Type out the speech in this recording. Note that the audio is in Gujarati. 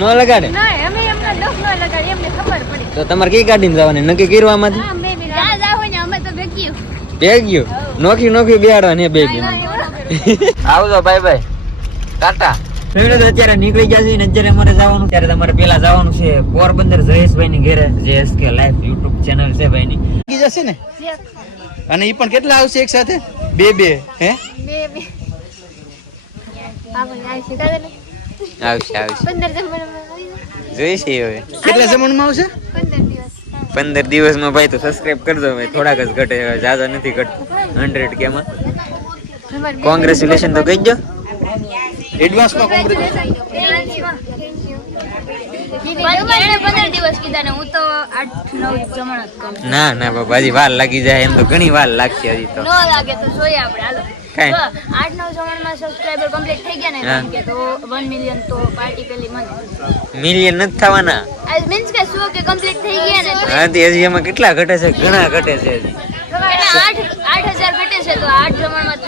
નો લગાડે ના અમે એમને ડોક નો લગાડી એમને ખબર પડી તો તમારે કઈ ગાડીમાં જવાની નક્કી કરવામાંથી હા મે બી જા જાવ ને અમે તો ભેગ્યું ભેગ્યું નોખી બેહાડવા ને ભેગ્યું આવજો બાય ટાટા અત્યારે નીકળી ગયા છે ને અત્યારે અમારે જવાનું ત્યારે તમારે પેલા જવાનું છે પોરબંદર જયેશભાઈ ની ઘરે JSK લાઈવ YouTube ચેનલ છે ભાઈ ની જશે ને અને ઈ પણ કેટલા આવશે એક સાથે બે હે બે આપણે આ સીધા ને આવશે 15 જમવામાં જોઈશે હવે કેટલા જમણમાં આવશે 15 દિવસ 15 દિવસમાં ભાઈ તો સબસ્ક્રાઇબ કરજો ભાઈ થોડાક જ ઘટે જ્યાદા નથી ઘટતું 100K માં કોંગ્રેચ્યુલેશન તો કહી દો એડવાન્સમાં કોંગ્રેસ 15 દિવસ કીધા ને હું તો 8-9 જમણ જ કમ ના બાબા હજી વાર લાગી જાય એમ તો ઘણી વાર લાગશે હજી તો નો લાગે તો જોઈએ આપણે હાલો કાઈ 8-9 જમણમાં સબસ્ક્રાઇબર કમ્પ્લીટ થઈ ગયા ને કે તો 1 મિલિયન તો પાર્ટી પેલી મને મિલિયન નથી થવાના આ મીન્સ કે 100 કે કમ્પ્લીટ થઈ ગયા ને હજી એમાં કેટલા ઘટે છે ઘણા ઘટે છે હજી કેટલા 8000 ઘટે છે તો 8 જમણમાં